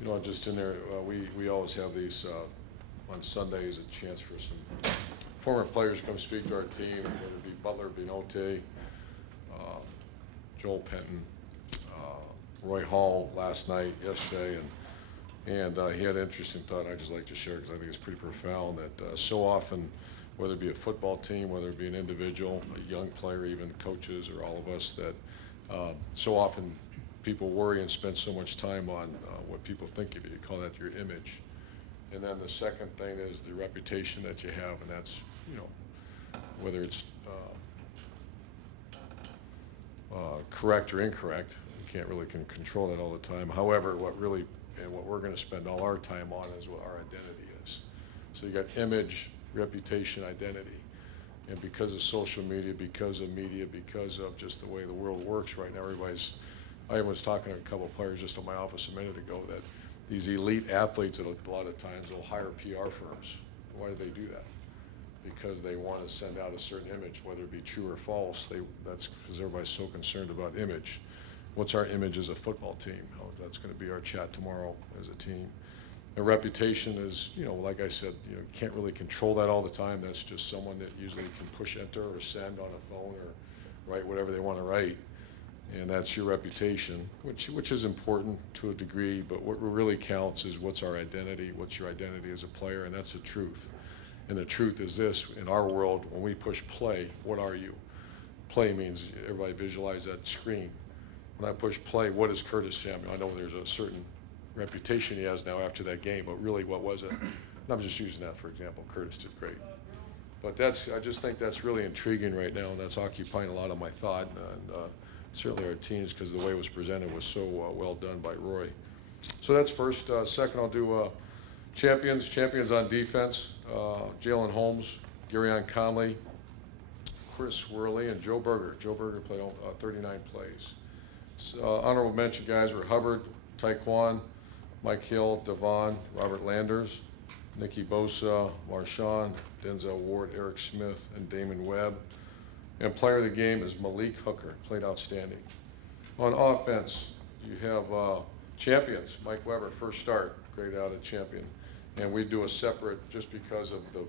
You know, just in there, we always have these on Sundays, a chance for some former players to come speak to our team, whether it be Butler, Binote, Joel Penton, Roy Hall last night, yesterday, and he had an interesting thought I'd just like to share because I think it's pretty profound that so often, whether it be a football team, whether it be an individual, a young player, even coaches or all of us, that so often people worry and spend so much time on what people think of you. You call that your image. And then the second thing is the reputation that you have, and that's, you know, whether it's correct or incorrect. You can't really control that all the time. However, what we're going to spend all our time on is what our identity is. So you got image, reputation, identity. And because of social media, because of media, because of just the way the world works right now, I was talking to a couple of players just in my office a minute ago that these elite athletes, a lot of times, will hire PR firms. Why do they do that? Because they want to send out a certain image, whether it be true or false. That's because everybody's so concerned about image. What's our image as a football team? Oh, that's going to be our chat tomorrow as a team. A reputation is, you know, like I said, you know, can't really control that all the time. That's just someone that usually can push enter or send on a phone or write whatever they want to write. And that's your reputation, which is important to a degree, but what really counts is what's our identity, what's your identity as a player, and that's the truth. And the truth is this: in our world, when we push play, what are you? Play means everybody visualize that screen. When I push play, what is Curtis Samuel? I know there's a certain reputation he has now after that game, but really, what was it? And I'm just using that for example. Curtis did great. But I just think that's really intriguing right now, and that's occupying a lot of my thought, and certainly our teams, because the way it was presented was so well done by Roy. So that's first. Second, I'll do champions on defense. Jalen Holmes, Garyon Conley, Chris Worley, and Joe Berger. Joe Berger played 39 plays. So, honorable mention guys were Hubbard, Taekwon, Mike Hill, Devon, Robert Landers, Nicky Bosa, Marshawn, Denzel Ward, Eric Smith, and Damon Webb. And player of the game is Malik Hooker, played outstanding. On offense, you have champions. Mike Weber, first start, grade out at champion. And we do a separate, just because of the,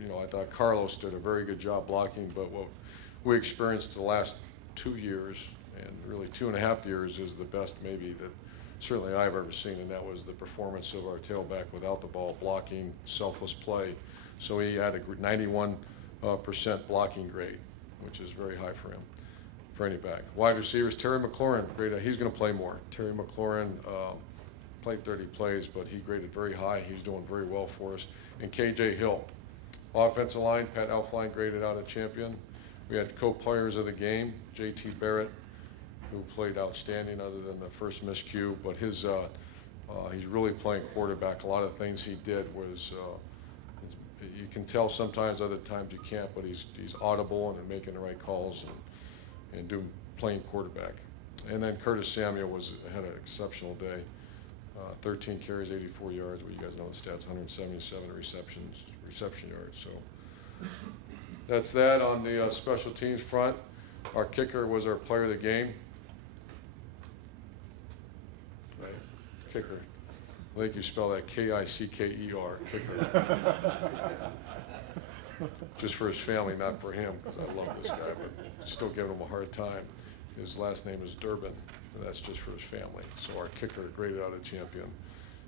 you know, I thought Carlos did a very good job blocking, but what we experienced the last 2 years, and really 2.5 years, is the best maybe that certainly I've ever seen, and that was the performance of our tailback without the ball, blocking, selfless play. So he had a 91% blocking grade, which is very high for him, for any back. Wide receivers, Terry McLaurin, great. He's going to play more. Terry McLaurin played 30 plays, but he graded very high. He's doing very well for us. And KJ Hill. Offensive line, Pat Elflein graded out a champion. We had co-players of the game, JT Barrett, who played outstanding other than the first miscue, but he's really playing quarterback. A lot of things he did was, you can tell sometimes, other times you can't, but he's audible and making the right calls and playing quarterback. And then Curtis Samuel had an exceptional day. 13 carries, 84 yards. Well, you guys know the stats, 177 reception yards. So that's that. On the special teams front, our kicker was our player of the game. Right, kicker. I think you spell that K-I-C-K-E-R, kicker. Just for his family, not for him, because I love this guy, but still giving him a hard time. His last name is Durbin, and that's just for his family. So our kicker graded out a champion.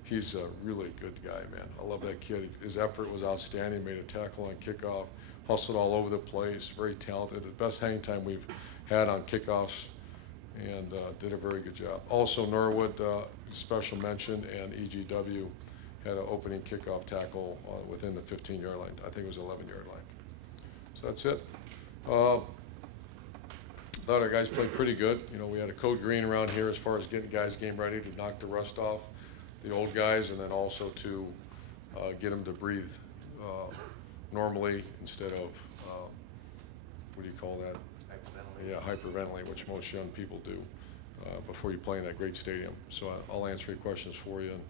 He's a really good guy, man. I love that kid. His effort was outstanding. Made a tackle on kickoff, hustled all over the place, very talented. The best hang time we've had on kickoffs, and did a very good job. Also, Norwood, special mention, and EGW had an opening kickoff tackle within the 15-yard line. I think it was 11-yard line. So that's it. Thought our guys played pretty good. You know, we had a code green around here as far as getting guys game ready to knock the rust off the old guys, and then also to get them to breathe normally instead of, what do you call that? Hyperventilating. Yeah, hyperventilating, which most young people do before you play in that great stadium. So I'll answer your questions for you. And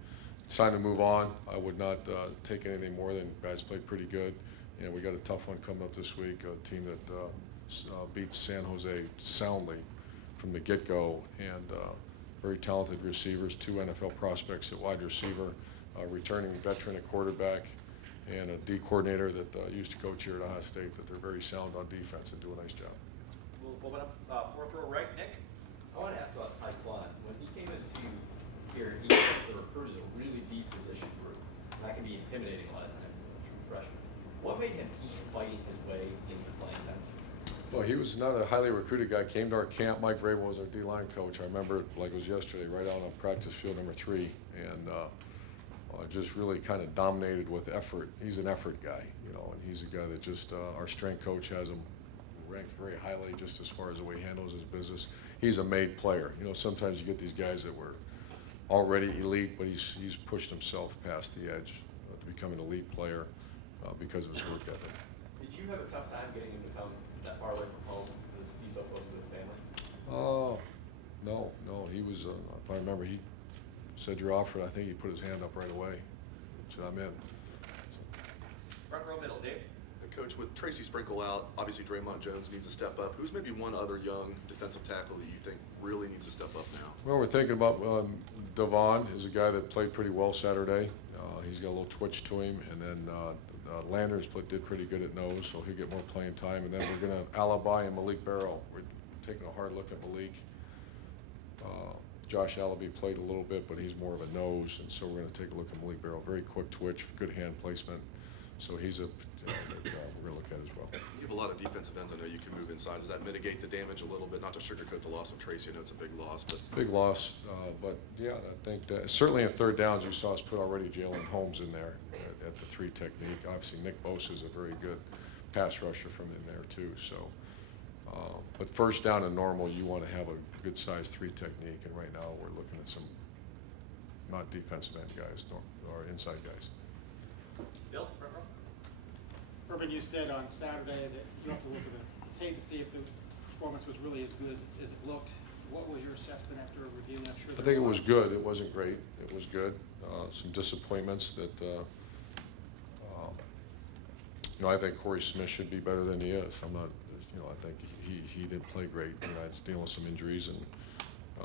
it's time to move on. I would not take anything more than guys played pretty good. And we got a tough one coming up this week, a team that beat San Jose soundly from the get-go, and very talented receivers, 2 NFL prospects at wide receiver, returning veteran at quarterback, and a D coordinator that used to coach here at Ohio State, that they're very sound on defense and do a nice job. We'll open up fourth row right, Nick. I want to ask about Tyquan. When he came into here, he was the recruit as a really deep position group. That can be intimidating a lot of times as a true freshman. What made him keep fighting his way into playing time? Well, he was not a highly recruited guy. Came to our camp. Mike Vrabel was our D-line coach. I remember it like it was yesterday, right out on practice field number 3, and just really kind of dominated with effort. He's an effort guy, you know, and he's a guy that just our strength coach has him ranked very highly just as far as the way he handles his business. He's a made player. You know, sometimes you get these guys that were already elite, but he's pushed himself past the edge to become an elite player because of his work ethic. Did you have a tough time getting him to come that far away from home to be so close to his family? Oh, no. He was, if I remember, he said you're offered. I think he put his hand up right away. Said I'm in. Front row middle, Dave. Coach, with Tracy Sprinkle out, obviously Draymond Jones needs to step up. Who's maybe one other young defensive tackle that you think really needs to step up now? Well, we're thinking about Devon is a guy that played pretty well Saturday. He's got a little twitch to him, and then Landers did pretty good at nose, so he'll get more playing time. And then we're going to alibi and Malik Barrow. We're taking a hard look at Malik. Josh Alabi played a little bit, but he's more of a nose, and so we're going to take a look at Malik Barrow. Very quick twitch, good hand placement. So he's that we're going to look at as well. You have a lot of defensive ends. I know you can move inside. Does that mitigate the damage a little bit? Not to sugarcoat the loss of Tracy. I know it's a big loss, but big loss. But yeah, I think that certainly in third downs you saw us put already Jalen Holmes in there at the 3 technique. Obviously Nick Bosa is a very good pass rusher from in there too. So, but first down and normal, you want to have a good size 3 technique. And right now we're looking at some not defensive end guys, or inside guys. Bill, front row. Urban, you said on Saturday that you have to look at the tape to see if the performance was really as good as it looked. What was your assessment after reviewing? I'm sure. I think it was good. It wasn't great. It was good. Some disappointments that, you know, I think Corey Smith should be better than he is. I'm not, you know, I think he didn't play great. You know, he's dealing with some injuries, and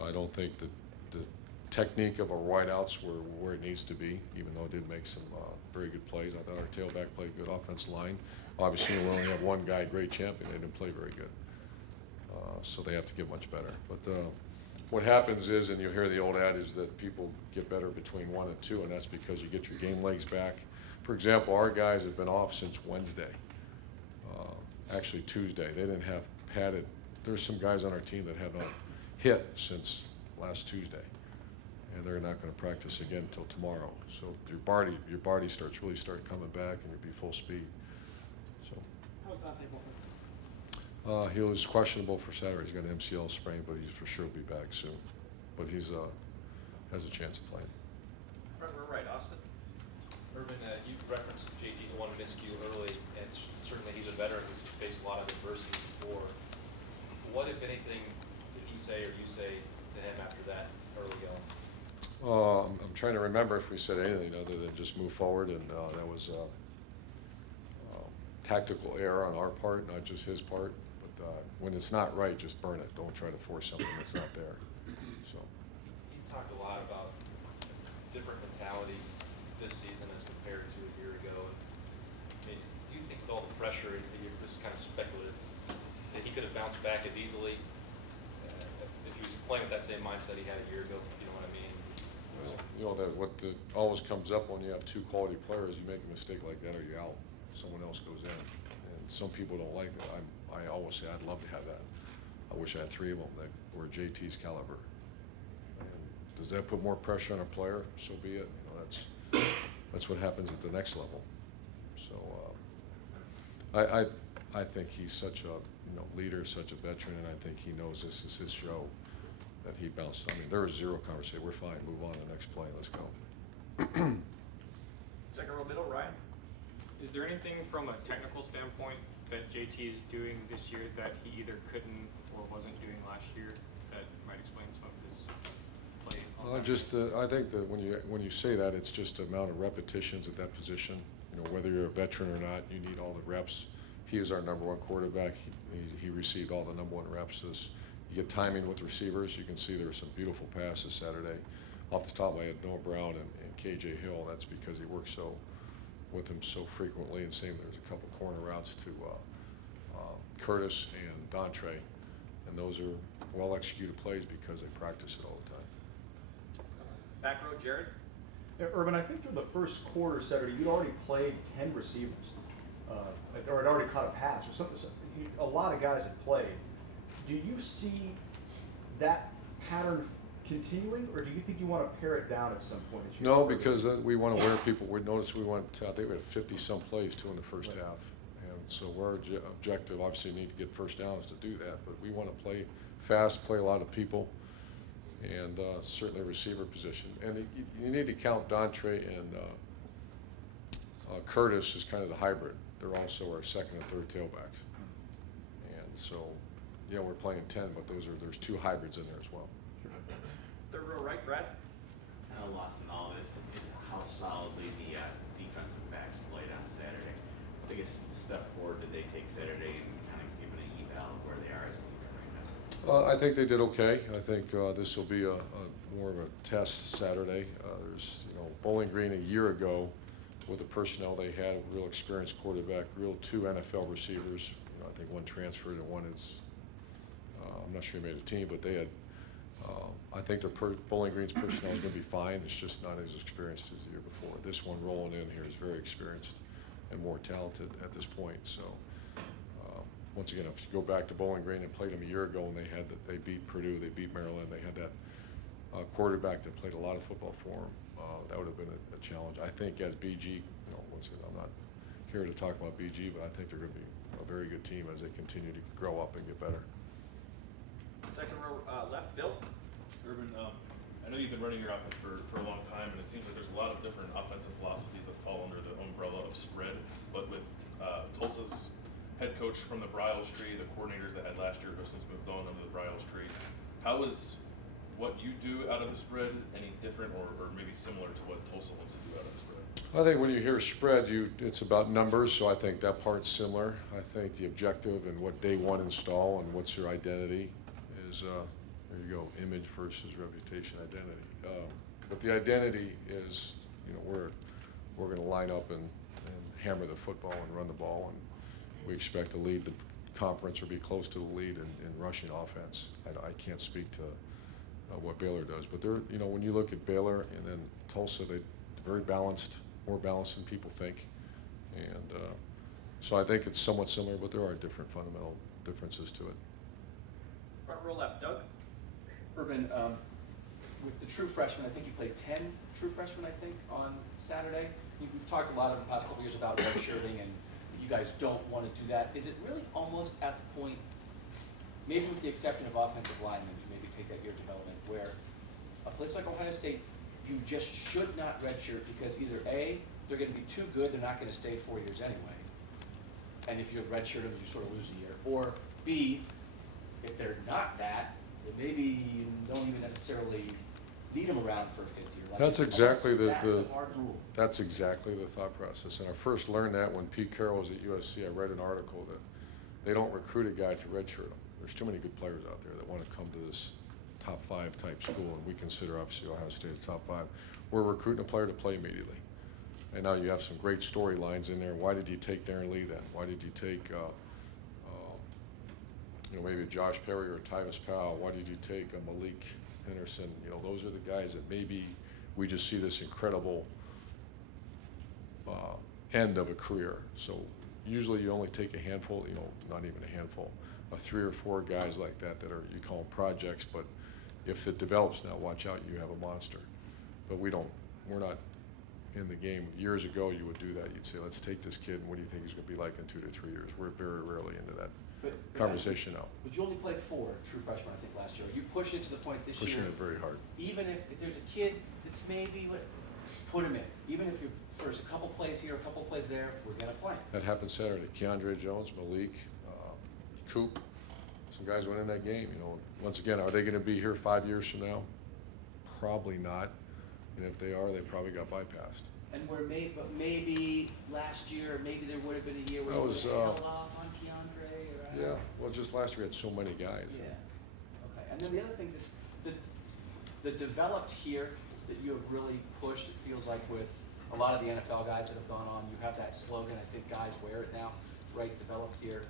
I don't think that the technique of our wideouts were where it needs to be, even though it did make some very good plays. I thought our tailback played good offensive line. Obviously, we only have one guy, great champion. They didn't play very good. So they have to get much better. But what happens is, and you hear the old adage that people get better between 1 and 2, and that's because you get your game legs back. For example, our guys have been off since Wednesday, actually Tuesday. They didn't have padded. There's some guys on our team that have not hit since last Tuesday, and they're not going to practice again until tomorrow. So your body really start coming back, and you'll be full speed. So. How's Dante Booker? He was questionable for Saturday. He's got an MCL sprain, but he for sure will be back soon. But he's has a chance of playing. Front row right, Austin. Urban, you referenced JT's one miscue early, and certainly he's a veteran who's faced a lot of adversity before. What, if anything, did he say or you say to him after that early going? I'm trying to remember if we said anything other than just move forward, and that was tactical error on our part, not just his part. But when it's not right, just burn it. Don't try to force something that's not there. So. He's talked a lot about different mentality this season as compared to a year ago. I mean, do you think with all the pressure, this is kind of speculative, that he could have bounced back as easily if he was playing with that same mindset he had a year ago, if you know what I mean? You know, what always comes up when you have 2 quality players, you make a mistake like that or you're out. Someone else goes in. And some people don't like that. I always say I'd love to have that. I wish I had 3 of them that were JT's caliber. And does that put more pressure on a player? So be it. You know, that's what happens at the next level. So I think he's such a leader, such a veteran, and I think he knows this is his show, that he bounced. I mean, there was zero conversation. We're fine. Move on to the next play. Let's go. Second row middle, Ryan. Is there anything from a technical standpoint that JT is doing this year that he either couldn't or wasn't doing last year that might explain some of his play? I think that when you say that, it's just the amount of repetitions at that position. You know, whether you're a veteran or not, you need all the reps. He is our #1 quarterback. He received all the #1 reps this You get timing with receivers. You can see there were some beautiful passes Saturday. Off the top of my head, Noah Brown and KJ Hill. That's because he works with him so frequently. And same, there's a couple corner routes to Curtis and Dontre, and those are well executed plays because they practice it all the time. Back row, Jared. Yeah, Urban, I think through the first quarter Saturday, you'd already played 10 receivers, or had already caught a pass or something. A lot of guys had played. Do you see that pattern continuing, or do you think you want to pare it down at some point? As you No, go further? because we want to wear people. We noticed we went, I think we had 50-some plays too in the first Right. half. And so our objective, obviously, need to get first downs to do that, but we want to play fast, play a lot of people, and certainly receiver position. And you need to count Dontre and Curtis as kind of the hybrid. They're also our second and third tailbacks. And so, yeah, we're playing 10, but there's two hybrids in there as well. Third row, right, Brad. Kind of lost in all this is how solidly the defensive backs played on Saturday. Biggest step forward did they take Saturday and kind of give an eval of where they are as a unit right now? I think they did okay. I think this will be a more of a test Saturday. There's, Bowling Green a year ago, with the personnel they had, a real experienced quarterback, two NFL receivers. I think one transferred and one is, I'm not sure he made a team, but they had. I think Bowling Green's personnel is going to be fine. It's just not as experienced as the year before. This one rolling in here is very experienced and more talented at this point. So. Once again, if you go back to Bowling Green and played them a year ago, and they beat Purdue, they beat Maryland, they had that quarterback that played a lot of football for them. That would have been a challenge. I think as BG, once again, I'm not here to talk about BG, but I think they're going to be a very good team as they continue to grow up and get better. Second row, left, Bill. Urban, I know you've been running your offense for a long time, and it seems like there's a lot of different offensive philosophies that fall under the umbrella of spread. But with Tulsa's head coach from the Bryles tree, the coordinators that had last year have since moved on under the Bryles tree, how is what you do out of the spread any different or maybe similar to what Tulsa wants to do out of the spread? I think when you hear spread, it's about numbers, so I think that part's similar. I think the objective and what they want to install and what's your identity is, there you go, image versus reputation identity. But the identity is, we're going to line up and hammer the football and run the ball, and we expect to lead the conference or be close to the lead in rushing offense. I can't speak to what Baylor does, but they're, when you look at Baylor and then Tulsa, they're very balanced, more balanced than people think. And so I think it's somewhat similar, but there are different fundamental differences to it. Front row, left, Doug. Urban, with the true freshmen, I think you played 10 true freshmen, I think, on Saturday. We've talked a lot over the past couple years about redshirting, and you guys don't want to do that. Is it really almost at the point, maybe with the exception of offensive linemen, who maybe take that year development, where a place like Ohio State, you just should not redshirt because either A, they're going to be too good, they're not going to stay 4 years anyway, and if you redshirt them, you sort of lose a year, or B, if they're not that, then maybe you don't even necessarily need them around for a fifth year. Like, That's it's exactly almost the that hard rule. That's exactly the thought process. And I first learned that when Pete Carroll was at USC. I read an article that they don't recruit a guy to redshirt him. There's too many good players out there that want to come to this top 5 type school, and we consider obviously Ohio State a top 5. We're recruiting a player to play immediately. And now you have some great storylines in there. Why did you take Darren Lee then? Why did you take maybe Josh Perry or Tyvis Powell? Why did you take Malik Henderson? Those are the guys that maybe we just see this incredible end of a career. So usually you only take a handful, not even a handful, 3 or 4 guys like that are, you call them projects, but if it develops now, watch out, you have a monster. But we're not in the game. Years ago you would do that. You'd say, let's take this kid and what do you think he's going to be like in 2 to 3 years? We're very rarely into that conversation now. But you only played 4 true freshmen, I think, last year. You pushed it to the point this Pushing year. it very hard. Even if there's a kid that's maybe, put him in. Even if there's a couple plays here, a couple plays there, we're going to play. That happened Saturday. Keandre Jones, Malik, Coop, some guys went in that game. Once again, are they going to be here 5 years from now? Probably not. And if they are, they probably got bypassed. And maybe last year, maybe there would have been a year where That we was, held off on Keandre. Or Yeah, well, just last year we had so many guys. Yeah. And then the other thing is, the developed here that you have really pushed, it feels like with a lot of the NFL guys that have gone on, you have that slogan, I think guys wear it now, right, developed here.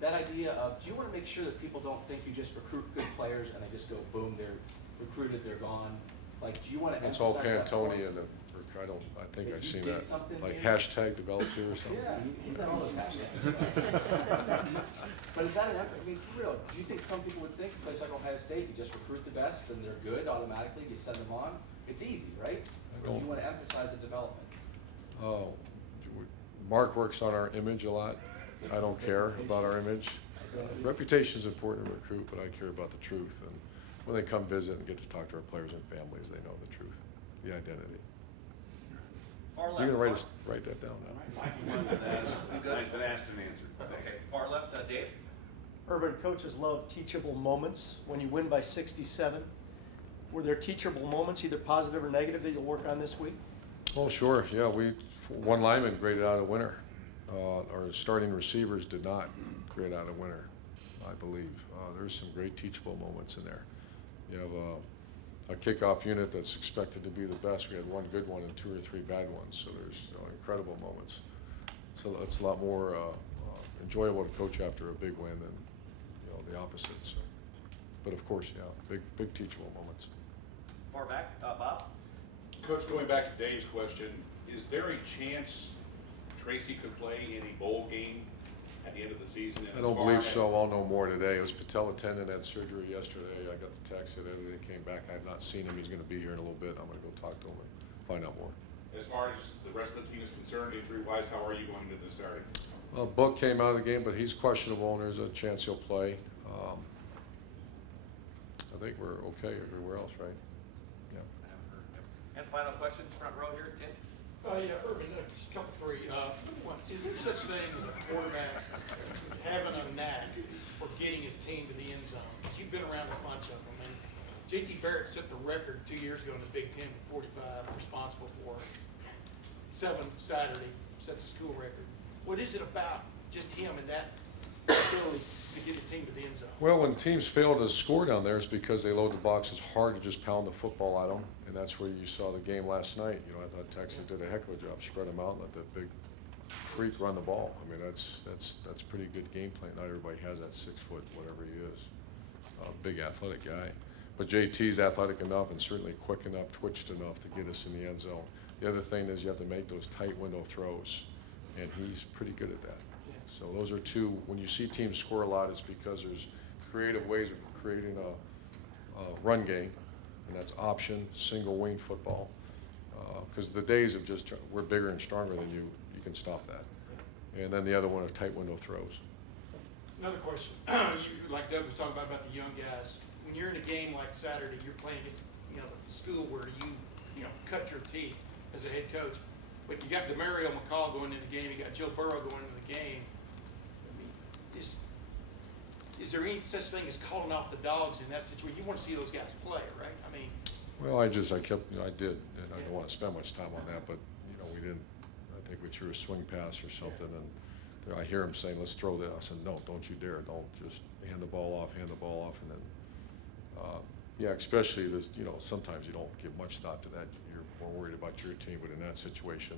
That idea of, do you want to make sure that people don't think you just recruit good players and they just go, boom, they're recruited, they're gone? Like, do you want to It's emphasize all that Pantone point? and I think That I've you seen did that, something like here? hashtag developed here or something. Yeah, he's got all those hashtags. But is that an effort? I mean, for real, do you think some people would think a place like Ohio State, you just recruit the best and they're good automatically, you send them on? It's easy, right? Or do you want to emphasize the development? Oh, Mark works on our image a lot. I don't care about our image. Reputation is important to recruit, but I care about the truth. And when they come visit and get to talk to our players and families, they know the truth, the identity. Far left. You're gonna write that down now. Good? Been asked and answered. Okay, far left, Dave? Urban coaches love teachable moments. When you win by 67, were there teachable moments, either positive or negative, that you'll work on this week? Oh, sure, yeah, one lineman graded out a winner. Our starting receivers did not grade out a winner, I believe. There's some great teachable moments in there. You have a kickoff unit that's expected to be the best. We had one good one and 2 or 3 bad ones, so there's incredible moments. So it's a lot more enjoyable to coach after a big win than the opposite. So, but of course, yeah, big teachable moments. Far back, Bob? Coach, going back to Dave's question, is there a chance Tracy could play in a bowl game at the end of the season? I don't believe so. I'll know more today. It was patella tendon, had surgery yesterday. I got the text that they came back. I have not seen him. He's going to be here in a little bit. I'm going to go talk to him and find out more. As far as the rest of the team is concerned, injury-wise, how are you going into this Saturday? Well, Book came out of the game, but he's questionable, and there's a chance he'll play. I think we're okay everywhere else, right? Yeah. And final questions, front row here, Tim? Yeah, Urban, just a couple, three. Number one, is there such thing as a quarterback having a knack for getting his team to the end zone? You've been around a bunch of them, and J.T. Barrett set the record 2 years ago in the Big Ten with 45, responsible for 7 Saturday, sets a school record. What is it about just him and that ability to get his team to the end zone? Well, when teams fail to score down there, it's because they load the boxes hard to just pound the football at them, and that's where you saw the game last night. I thought Texas did a heck of a job, spread them out, and let that big freak run the ball. I mean, that's pretty good game plan. Not everybody has that 6 foot, whatever he is, big athletic guy. But JT's athletic enough and certainly quick enough, twitched enough to get us in the end zone. The other thing is you have to make those tight window throws, and he's pretty good at that. So those are two. When you see teams score a lot, it's because there's creative ways of creating a run game, and that's option, single wing football. Because the days of just we're bigger and stronger than you can stop that. And then the other one are tight window throws. Another question, like Doug was talking about the young guys. When you're in a game like Saturday, you're playing against the school where you cut your teeth as a head coach. But you got Demario McCall going into the game. You got Joe Burrow going into the game. I mean, is there any such thing as calling off the dogs in that situation? You want to see those guys play, right? I mean. Well, I did, and I don't want to spend much time on that, but we didn't. I think we threw a swing pass or something, and I hear him saying, "Let's throw that." I said, "No, don't you dare! Don't just hand the ball off, and then." Yeah, especially this, sometimes you don't give much thought to that. You're more worried about your team, but in that situation,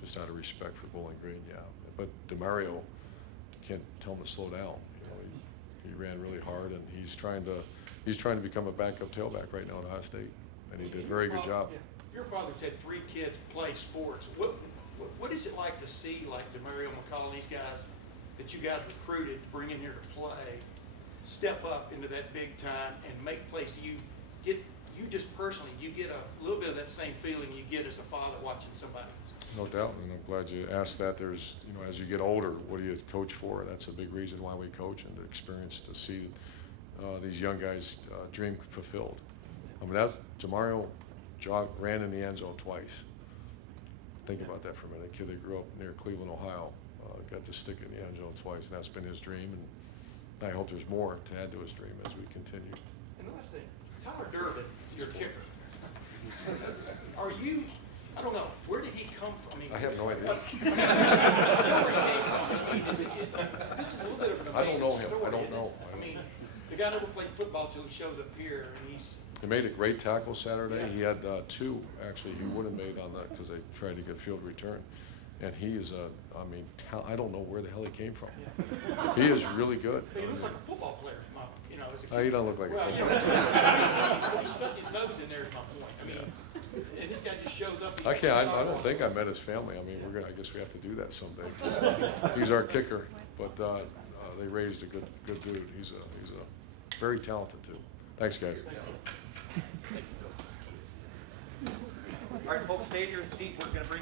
just out of respect for Bowling Green, yeah. But DeMario, can't tell him to slow down. He ran really hard, and he's trying to become a backup tailback right now at Ohio State, and he did a very good job. Your father's had 3 kids play sports. What is it like to see Demario McCall and these guys that you guys recruited to bring in here to play, step up into that big time and make plays? Do you just personally, you get a little bit of that same feeling you get as a father watching somebody? No doubt, and I'm glad you asked that. There's, as you get older, what do you coach for? That's a big reason why we coach, and the experience to see these young guys' dream fulfilled. I mean, Demario ran in the end zone twice. Think about that for a minute. A kid that grew up near Cleveland, Ohio, got to stick in the end zone twice, and that's been his dream. And I hope there's more to add to his dream as we continue. And the last thing, Tyler Durbin, your kicker. I don't know, where did he come from? I have no idea. This is a little bit of an I don't amazing know him. story. I don't isn't it? know. I mean, the guy never played football till he shows up here, and he's, He made a great tackle Saturday. Yeah. He had two, actually, he would have made on that because they tried to get field return. And he is I don't know where the hell he came from. He is really good. he looks like a football player, you know, as a kid. Oh, he don't look like a Well, football you know, player. but he stuck his nose in there is my point. I mean, and this guy just shows up. I don't think I met his family. I mean, I guess we have to do that someday. He's our kicker, but, they raised a good dude. He's a very talented too. Thanks, guys. All right, folks, stay in your seat. We're gonna bring